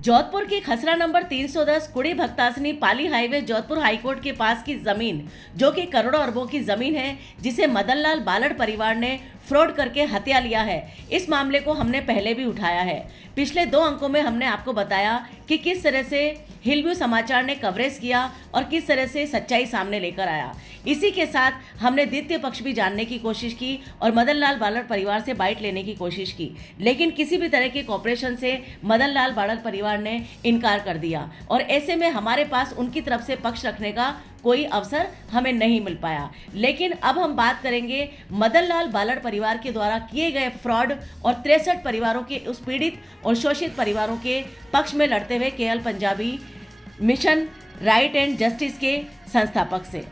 जोधपुर की खसरा नंबर 310 कुड़ी भक्तासनी पाली हाईवे जोधपुर हाईकोर्ट के पास की जमीन, जो कि करोड़ों अरबों की जमीन है, जिसे मदनलाल बालड़ परिवार ने फ्रॉड करके हत्या लिया है। इस मामले को हमने पहले भी उठाया है। पिछले 2 अंकों में हमने आपको बताया कि किस तरह से हिलव्यू समाचार ने कवरेज किया और किस तरह से सच्चाई सामने लेकर आया। इसी के साथ हमने द्वितीय पक्ष भी जानने की कोशिश की और मदनलाल बालड़ परिवार से बाइट लेने की कोशिश की, लेकिन किसी भी तरह के कॉपरेशन से मदनलाल बालड़ परिवार ने इनकार कर दिया और ऐसे में हमारे पास उनकी तरफ से पक्ष रखने का कोई अवसर हमें नहीं मिल पाया। लेकिन अब हम बात करेंगे मदनलाल बालड़ परिवार के द्वारा किए गए फ्रॉड और 63 परिवारों के उस पीड़ित और शोषित परिवारों के पक्ष में लड़ते हुए KL Punjabi mission right and justice के संस्थापक से।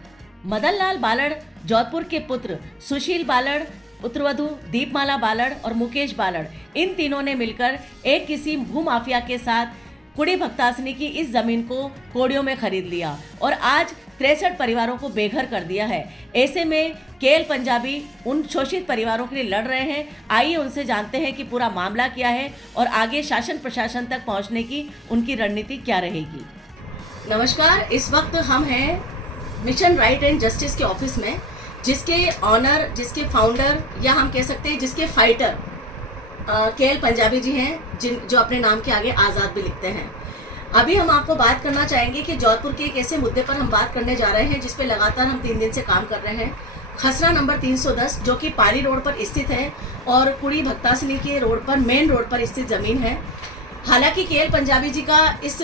मदनलाल बालड़ जोधपुर के पुत्र सुशील बालड़, पुत्रवधू दीपमाला बालड़ और मुकेश बालड़, इन तीनों ने मिलकर एक किसी भूमाफिया के साथ कुड़ी भक्तासनी की इस जमीन को कोड़ियों में खरीद लिया और आज 63 परिवारों को बेघर कर दिया है। ऐसे में केएल पंजाबी उन शोषित परिवारों के लिए लड़ रहे हैं। आइए उनसे जानते हैं कि पूरा मामला क्या है और आगे शासन प्रशासन तक पहुंचने की उनकी रणनीति क्या रहेगी। नमस्कार, इस वक्त हम हैं मिशन राइट एंड जस्टिस के ऑफिस में, जिसके ऑनर, जिसके फाउंडर या हम कह सकते हैं जिसके फाइटर केएल पंजाबी जी हैं, जो अपने नाम के आगे आज़ाद भी लिखते हैं। अभी हम आपको बात करना चाहेंगे कि जोधपुर के एक ऐसे मुद्दे पर हम बात करने जा रहे हैं जिस पे लगातार हम 3 दिन से काम कर रहे हैं। खसरा नंबर 310 जो कि पाली रोड पर स्थित है और कुड़ी भक्तासनी के रोड पर, मेन रोड पर स्थित जमीन है। हालांकि केएल पंजाबी जी का इस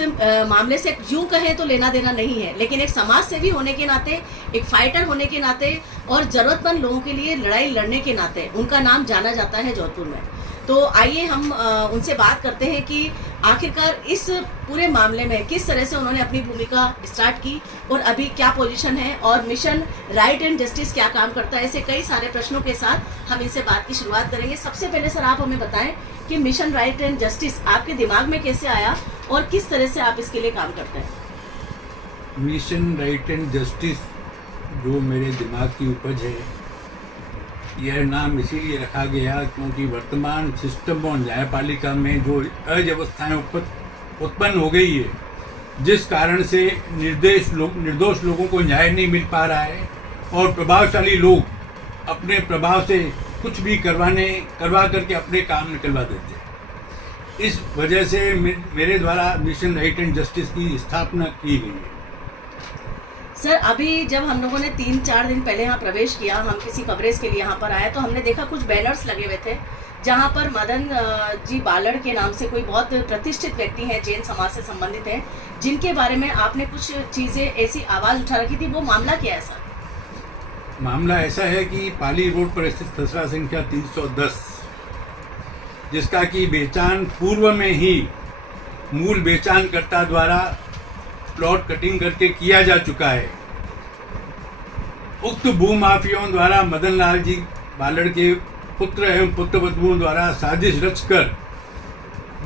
मामले से यूं कहें तो लेना देना नहीं है, लेकिन एक समाज सेवी होने के नाते, एक फाइटर होने के नाते और जरूरतमंद लोगों के लिए लड़ाई लड़ने के नाते उनका नाम जाना जाता है जोधपुर में। तो आइए हम उनसे बात करते हैं कि आखिरकार इस पूरे मामले में किस तरह से उन्होंने अपनी भूमिका स्टार्ट की और अभी क्या पोजीशन है और मिशन राइट एंड जस्टिस क्या काम करता है। ऐसे कई सारे प्रश्नों के साथ हम इनसे बात की शुरुआत करेंगे। सबसे पहले सर, आप हमें बताएं कि मिशन राइट एंड जस्टिस आपके दिमाग में कैसे आया और किस तरह से आप इसके लिए काम करते हैं। मिशन राइट एंड जस्टिस जो मेरे दिमाग की उपज है, यह नाम इसीलिए रखा गया क्योंकि वर्तमान सिस्टम और न्यायपालिका में जो अव्यवस्थाएं उत्पन्न हो गई है, जिस कारण से निर्दोष लोगों को न्याय नहीं मिल पा रहा है और प्रभावशाली लोग अपने प्रभाव से कुछ भी करवा करके अपने काम निकलवा देते हैं। इस वजह से मेरे द्वारा मिशन राइट एंड जस्टिस की स्थापना की गई है। सर, अभी जब हम लोगों ने 3-4 दिन पहले यहाँ प्रवेश किया, हम किसी कवरेज के लिए यहाँ पर आए, तो हमने देखा कुछ बैनर्स लगे हुए थे जहाँ पर मदन जी बालड़ के नाम से कोई बहुत प्रतिष्ठित व्यक्ति हैं, जैन समाज से संबंधित हैं, जिनके बारे में आपने कुछ चीज़ें ऐसी आवाज़ उठा रखी थी। वो मामला क्या है सर? मामला ऐसा है कि पाली रोड पर स्थित खसरा संख्या 310, जिसका की बेचान पूर्व में ही मूल बेचानकर्ता द्वारा प्लॉट कटिंग करके किया जा चुका है। उक्त भूमाफियों द्वारा मदनलाल जी बालड़ के पुत्र एवं पुत्रवधुओं द्वारा साजिश रचकर,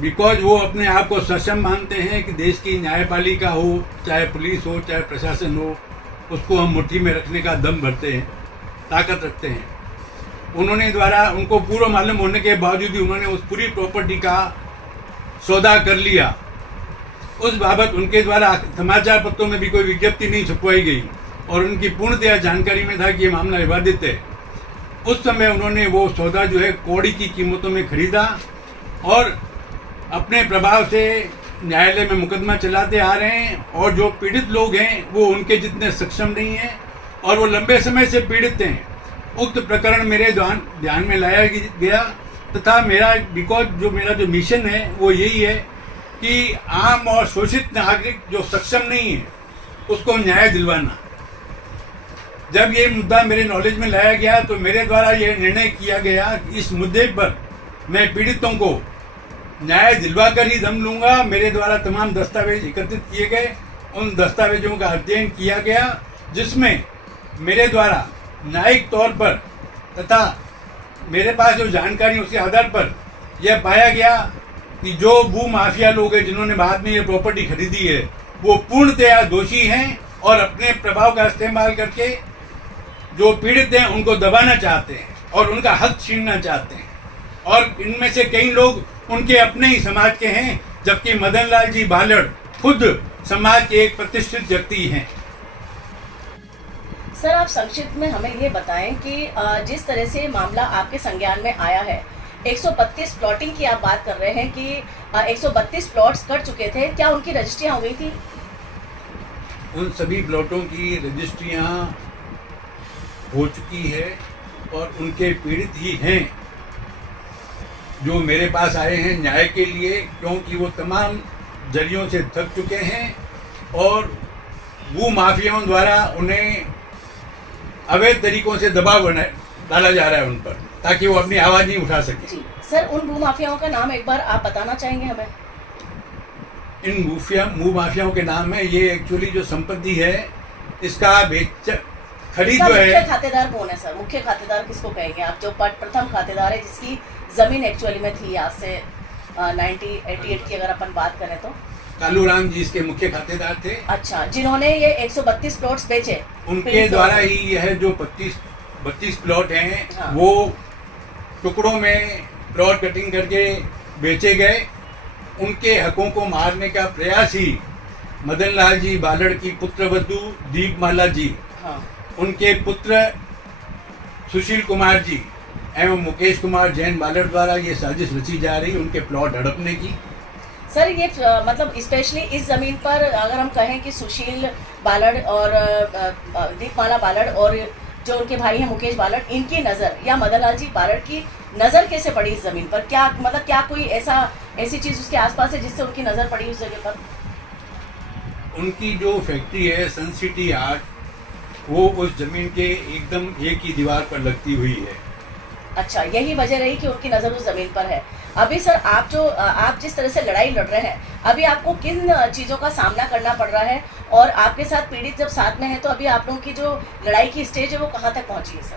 बिकॉज वो अपने आप को सक्षम मानते हैं कि देश की न्यायपालिका हो, चाहे पुलिस हो, चाहे प्रशासन हो, उसको हम मुट्ठी में रखने का दम भरते हैं, ताकत रखते हैं। उन्होंने द्वारा उनको पूर्व मालूम होने के बावजूद भी उन्होंने उस पूरी प्रॉपर्टी का सौदा कर लिया। उस बाबत उनके द्वारा समाचार पत्रों में भी कोई विज्ञप्ति नहीं छपवाई गई और उनकी पूर्णतया जानकारी में था कि ये मामला विवादित है। उस समय उन्होंने वो सौदा जो है कौड़ी की कीमतों में खरीदा और अपने प्रभाव से न्यायालय में मुकदमा चलाते आ रहे हैं और जो पीड़ित लोग हैं वो उनके जितने सक्षम नहीं हैं और वो लंबे समय से पीड़ित हैं। उक्त प्रकरण मेरे ध्यान में लाया गया तथा मेरा जो मिशन है वो यही है कि आम और शोषित नागरिक जो सक्षम नहीं है उसको न्याय दिलवाना। जब ये मुद्दा मेरे नॉलेज में लाया गया तो मेरे द्वारा ये निर्णय किया गया कि इस मुद्दे पर मैं पीड़ितों को न्याय दिलवा कर ही दम लूंगा। मेरे द्वारा तमाम दस्तावेज एकत्रित किए गए, उन दस्तावेजों का अध्ययन किया गया, जिसमें मेरे द्वारा न्यायिक तौर पर तथा मेरे पास जो जानकारी उसके आधार पर यह पाया गया कि जो भू माफिया लोग हैं जिन्होंने बाद में ये प्रॉपर्टी खरीदी है वो पूर्णतया दोषी हैं और अपने प्रभाव का इस्तेमाल करके जो पीड़ित हैं उनको दबाना चाहते हैं और उनका हक छीनना चाहते हैं। और इनमें से कई लोग उनके अपने ही समाज के हैं जबकि मदन लाल जी बालड़ खुद समाज के एक प्रतिष्ठित व्यक्ति हैं। सर, आप संक्षिप्त में हमें ये बताएं कि जिस तरह से मामला आपके संज्ञान में आया है, 132 प्लॉटिंग की आप बात कर रहे हैं कि 132 प्लॉट्स कर चुके थे, क्या उनकी रजिस्ट्रियां हो गई थी? उन सभी प्लॉटों की रजिस्ट्रियां हो चुकी है और उनके पीड़ित ही हैं जो मेरे पास आए हैं न्याय के लिए, क्योंकि वो तमाम जरियों से थक चुके हैं और भू माफियाओं द्वारा उन्हें अवैध तरीकों से दबाव डाला जा रहा है उन पर, ताकि वो अपनी आवाज़ नहीं उठा सके। जी सर, उन भू माफियाओं का नाम एक बार आप बताना चाहेंगे हमें? इन भू माफियाओं के नाम है, ये एक्चुअली जो संपत्ति है इसका खरीद जो है। मुख्य खातेदार कौन है सर? मुख्य खातेदार किसको कहेंगे आप, जो प्रथम खातेदार है जिसकी जमीन एक्चुअली में थी आज से 1988 की अगर अपन बात करें तो? कालूराम जी इसके मुख्य खातेदार थे। अच्छा, जिन्होंने ये 132 प्लॉट्स बेचे, उनके द्वारा ही यह जो 32 प्लॉट हैं, हाँ। वो टुकड़ों में प्लॉट कटिंग करके बेचे गए। उनके हकों को मारने का प्रयास ही मदन लाल जी बालड़ की पुत्रवधू दीपमाला जी, हाँ। उनके पुत्र सुशील कुमार जी एवं मुकेश कुमार जैन बालड़ द्वारा ये साजिश रची जा रही उनके प्लॉट हड़पने की। सर, ये मतलब स्पेशली इस जमीन पर अगर हम कहें कि सुशील बालड़ और दीपमाला बालड़ और जो उनके भाई हैं मुकेश बालड़, इनकी नज़र या मदन लाल जी बालड़ की नज़र कैसे पड़ी इस जमीन पर? क्या मतलब क्या कोई ऐसी चीज़ उसके आसपास है जिससे उनकी नज़र पड़ी उस जगह पर? उनकी जो फैक्ट्री है सन सिटी आर्ट, वो उस जमीन के एकदम एक ही दीवार पर लगती हुई है। अच्छा, यही वजह रही कि उनकी नज़र उस जमीन पर है। अभी सर, आप जिस तरह से लड़ाई लड़ रहे हैं, अभी आपको किन चीज़ों का सामना करना पड़ रहा है और आपके साथ पीड़ित जब साथ में है तो अभी आप लोगों की जो लड़ाई की स्टेज है वो कहाँ तक पहुँची है सर?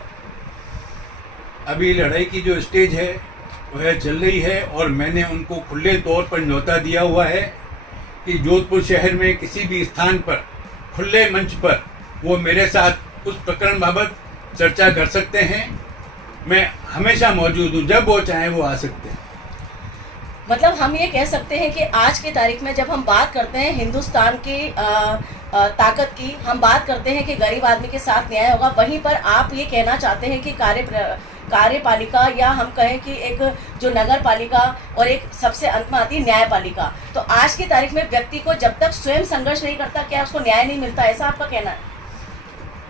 अभी लड़ाई की जो स्टेज है वह चल रही है और मैंने उनको खुले तौर पर न्योता दिया हुआ है कि जोधपुर शहर में किसी भी स्थान पर खुले मंच पर वो मेरे साथ उस प्रकरण बाबत चर्चा कर सकते हैं। मैं हमेशा मौजूद हूँ, जब वो चाहें वो आ सकते हैं। मतलब हम ये कह सकते हैं कि आज की तारीख में जब हम बात करते हैं हिंदुस्तान की ताकत की, हम बात करते हैं कि गरीब आदमी के साथ न्याय होगा, वहीं पर आप ये कहना चाहते हैं कि कार्यपालिका या हम कहें कि एक जो नगर पालिका और एक सबसे अंत में आती है न्यायपालिका, तो आज की तारीख में व्यक्ति को जब तक स्वयं संघर्ष नहीं करता, क्या उसको न्याय नहीं मिलता? ऐसा आपका कहना है?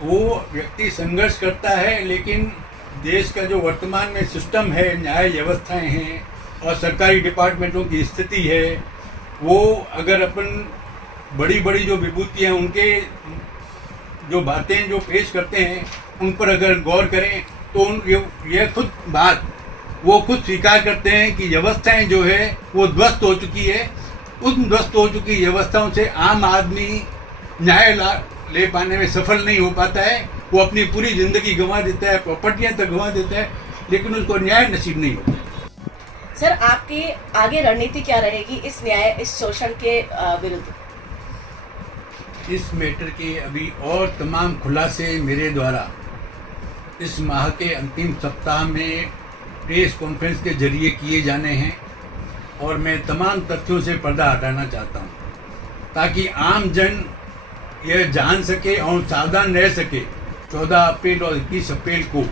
वो व्यक्ति संघर्ष करता है, लेकिन देश का जो वर्तमान में सिस्टम है, न्याय व्यवस्थाएं हैं और सरकारी डिपार्टमेंटों की स्थिति है, वो अगर अपन बड़ी बड़ी जो विभूति हैं उनके जो बातें जो पेश करते हैं उन पर अगर गौर करें तो यह वो खुद स्वीकार करते हैं कि व्यवस्थाएं जो है वो ध्वस्त हो चुकी है। उन ध्वस्त हो चुकी व्यवस्थाओं से आम आदमी न्याय ले पाने में सफल नहीं हो पाता है। वो अपनी पूरी जिंदगी गंवा देता है, प्रॉपर्टियां तक गंवा देता है, लेकिन उसको न्याय नसीब नहीं होता। सर, आपकी आगे रणनीति क्या रहेगी इस शोषण के विरुद्ध? इस मैटर के अभी और तमाम खुलासे मेरे द्वारा इस माह के अंतिम सप्ताह में प्रेस कॉन्फ्रेंस के जरिए किए जाने हैं और मैं तमाम तथ्यों से पर्दा हटाना चाहता हूं ताकि आम जन यह जान सके और सावधान रह सके। 14 अप्रैल और 21 अप्रैल को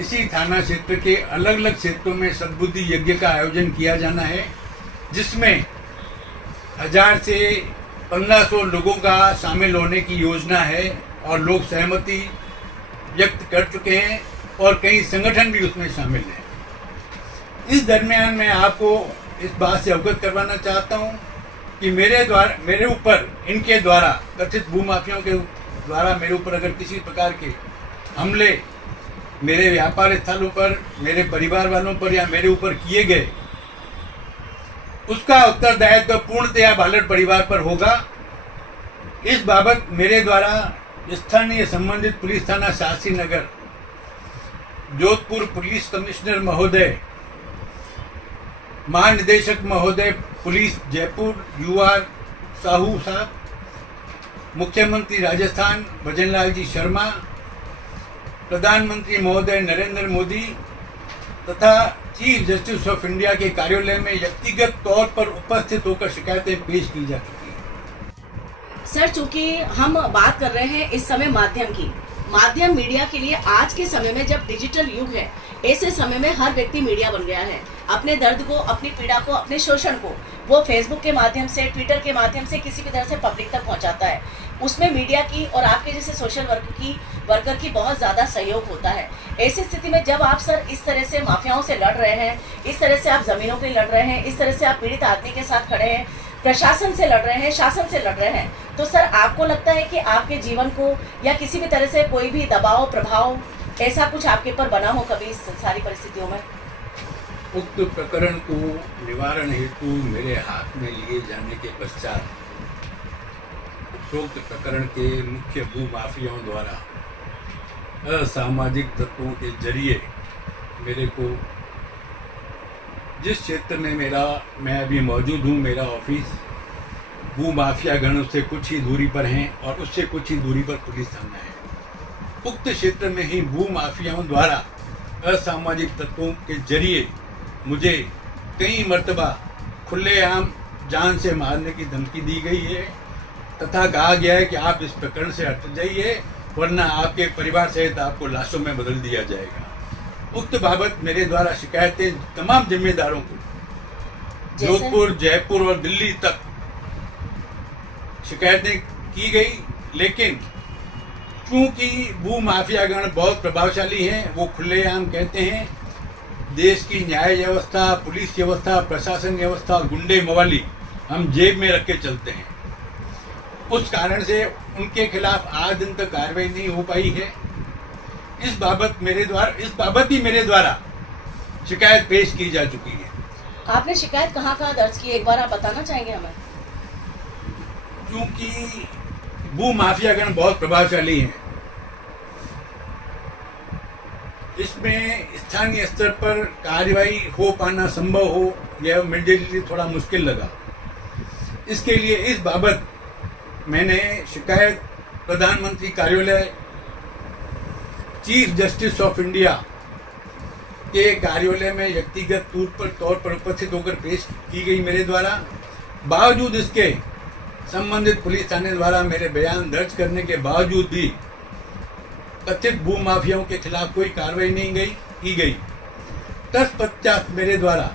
इसी थाना क्षेत्र के अलग अलग क्षेत्रों में सद्बुद्धि यज्ञ का आयोजन किया जाना है, जिसमें 1000 से 1500 लोगों का शामिल होने की योजना है और लोग सहमति व्यक्त कर चुके हैं और कई संगठन भी उसमें शामिल हैं। इस दरमियान मैं आपको इस बात से अवगत करवाना चाहता हूं कि मेरे ऊपर इनके द्वारा कथित भूमाफियाओं के द्वारा मेरे ऊपर अगर किसी प्रकार के हमले मेरे व्यापार स्थलों पर, मेरे परिवार वालों पर या मेरे ऊपर किए गए, उसका उत्तरदायित्व पूर्णतया बालड़ परिवार पर होगा। इस बाबत मेरे द्वारा स्थानीय संबंधित पुलिस थाना शास्त्री नगर, जोधपुर पुलिस कमिश्नर महोदय, महानिदेशक महोदय पुलिस जयपुर UR साहू साहब, मुख्यमंत्री राजस्थान भजनलाल जी शर्मा, प्रधानमंत्री महोदय नरेंद्र मोदी तथा चीफ जस्टिस ऑफ इंडिया के कार्यालय में व्यक्तिगत तौर पर उपस्थित होकर शिकायतें पेश की जा चुकी हैं। सर, चूंकि हम बात कर रहे हैं इस समय माध्यम की, माध्यम मीडिया के लिए आज के समय में जब डिजिटल युग है, ऐसे समय में हर व्यक्ति मीडिया बन गया है। अपने दर्द को, अपनी पीड़ा को, अपने शोषण को वो फेसबुक के माध्यम से, ट्विटर के माध्यम से किसी भी तरह से पब्लिक तक पहुंचाता है। उसमें मीडिया की और आपके जैसे सोशल वर्कर की बहुत ज़्यादा सहयोग होता है। ऐसी स्थिति में जब आप सर इस तरह से माफियाओं से लड़ रहे हैं, इस तरह से आप ज़मीनों के लड़ रहे हैं, इस तरह से आप पीड़ित आदमी के साथ खड़े हैं, प्रशासन से लड़ रहे हैं, शासन से लड़ रहे हैं, तो सर आपको लगता है कि आपके जीवन को या किसी भी तरह से कोई भी दबाव, प्रभाव ऐसा कुछ आपके ऊपर बना हो कभी इस सारी परिस्थितियों में? उक्त प्रकरण को निवारण हेतु मेरे हाथ में लिए जाने के पश्चात उपरोक्त प्रकरण के मुख्य भू माफियाओं द्वारा असामाजिक तत्वों के जरिए मेरे को जिस क्षेत्र में मैं अभी मौजूद हूँ, मेरा ऑफिस भू माफिया गण से कुछ ही दूरी पर हैं और उससे कुछ ही दूरी पर पुलिस थाना है। उक्त क्षेत्र में ही भू माफियाओं द्वारा असामाजिक तत्वों के जरिए मुझे कई मर्तबा खुलेआम जान से मारने की धमकी दी गई है तथा कहा गया है कि आप इस प्रकरण से हट जाइए वरना आपके परिवार सहित आपको लाशों में बदल दिया जाएगा। उक्त बाबत मेरे द्वारा शिकायतें तमाम जिम्मेदारों को जोधपुर, जयपुर और दिल्ली तक शिकायतें की गई, लेकिन क्योंकि भू माफियागण बहुत प्रभावशाली हैं, वो खुलेआम कहते हैं देश की न्याय व्यवस्था, पुलिस व्यवस्था, प्रशासन व्यवस्था और गुंडे मवाली हम जेब में रख के चलते हैं। उस कारण से उनके खिलाफ आज दिन तक कार्रवाई नहीं हो पाई है। इस बाबत भी मेरे द्वारा शिकायत पेश की जा चुकी है। आपने शिकायत कहाँ दर्ज की, एक बार आप बताना चाहेंगे हमें? क्योंकि भू माफियागण बहुत प्रभावशाली हैं, इसमें स्थानीय स्तर पर कार्रवाई हो पाना संभव हो यह मेरे लिए थोड़ा मुश्किल लगा। इसके लिए इस बाबत मैंने शिकायत प्रधानमंत्री कार्यालय, चीफ जस्टिस ऑफ इंडिया के कार्यालय में व्यक्तिगत तौर पर उपस्थित होकर पेश की गई मेरे द्वारा। बावजूद इसके संबंधित पुलिस थाने द्वारा मेरे बयान दर्ज करने के बावजूद भी कथित भू माफियाओं के खिलाफ कोई कार्रवाई नहीं की गई। तत्पश्चात मेरे द्वारा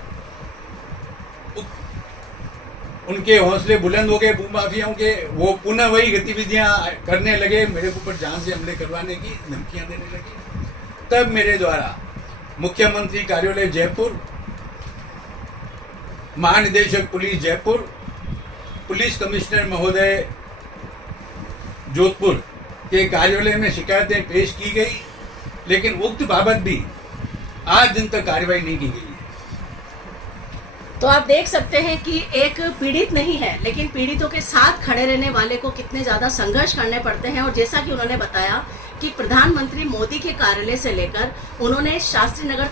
उनके हौसले बुलंद हो गए भू माफियाओं के, वो पुनः वही गतिविधियां करने लगे, मेरे ऊपर जान से हमले करवाने की धमकियां देने लगे। तब मेरे द्वारा मुख्यमंत्री कार्यालय जयपुर, महानिदेशक पुलिस जयपुर, पुलिस कमिश्नर महोदय जोधपुर के कार्यालय में शिकायतें पेश की गई, लेकिन उक्त बाबत भी आज दिन तक कार्रवाई नहीं की गई है। तो आप देख सकते हैं कि एक पीड़ित नहीं है, लेकिन पीड़ितों के साथ खड़े रहने वाले को कितने ज्यादा संघर्ष करने पड़ते हैं। और जैसा कि उन्होंने बताया कि प्रधानमंत्री मोदी के कार्यालय से लेकर उन्होंने शास्त्री नगर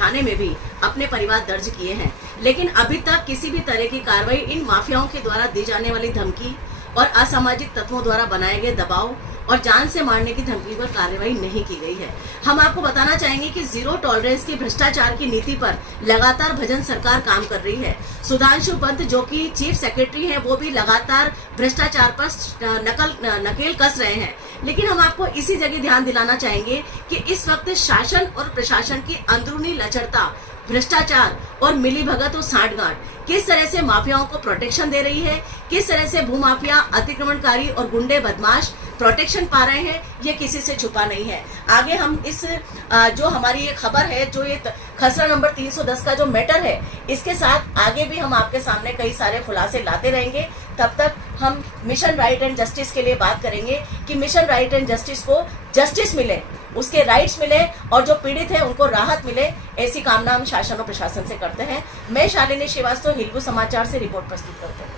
थाने में भी अपने परिवार दर्ज किए हैं, लेकिन अभी तक किसी भी तरह की कार्रवाई इन माफियाओं के द्वारा दी जाने वाली धमकी और असामाजिक तत्वों द्वारा बनाए गए दबाव और जान से मारने की धमकी पर कार्रवाई नहीं की गई है। हम आपको बताना चाहेंगे कि जीरो टॉलरेंस की भ्रष्टाचार की नीति पर लगातार भजन सरकार काम कर रही है। सुधांशु पंत जो कि चीफ सेक्रेटरी हैं, वो भी लगातार भ्रष्टाचार पर नकेल कस रहे हैं। लेकिन हम आपको इसी जगह ध्यान दिलाना चाहेंगे कि इस वक्त शासन और प्रशासन की अंदरूनी लचरता, भ्रष्टाचार और मिलीभगत और सांठगांठ किस तरह से माफियाओं को प्रोटेक्शन दे रही है, किस तरह से भूमाफिया, अतिक्रमणकारी और गुंडे बदमाश प्रोटेक्शन पा रहे हैं, ये किसी से छुपा नहीं है। आगे हम इस जो हमारी ये खबर है, जो ये खसरा नंबर 310 का जो मैटर है, इसके साथ आगे भी हम आपके सामने कई सारे खुलासे लाते रहेंगे। तब तक हम मिशन राइट एंड जस्टिस के लिए बात करेंगे कि मिशन राइट एंड जस्टिस को जस्टिस मिले, उसके राइट्स मिले और जो पीड़ित है उनको राहत मिले, ऐसी कामना हम शासन और प्रशासन से करते हैं। मैं शालिनी श्रीवास्तव, हिलगु समाचार से रिपोर्ट प्रस्तुत करते हैं।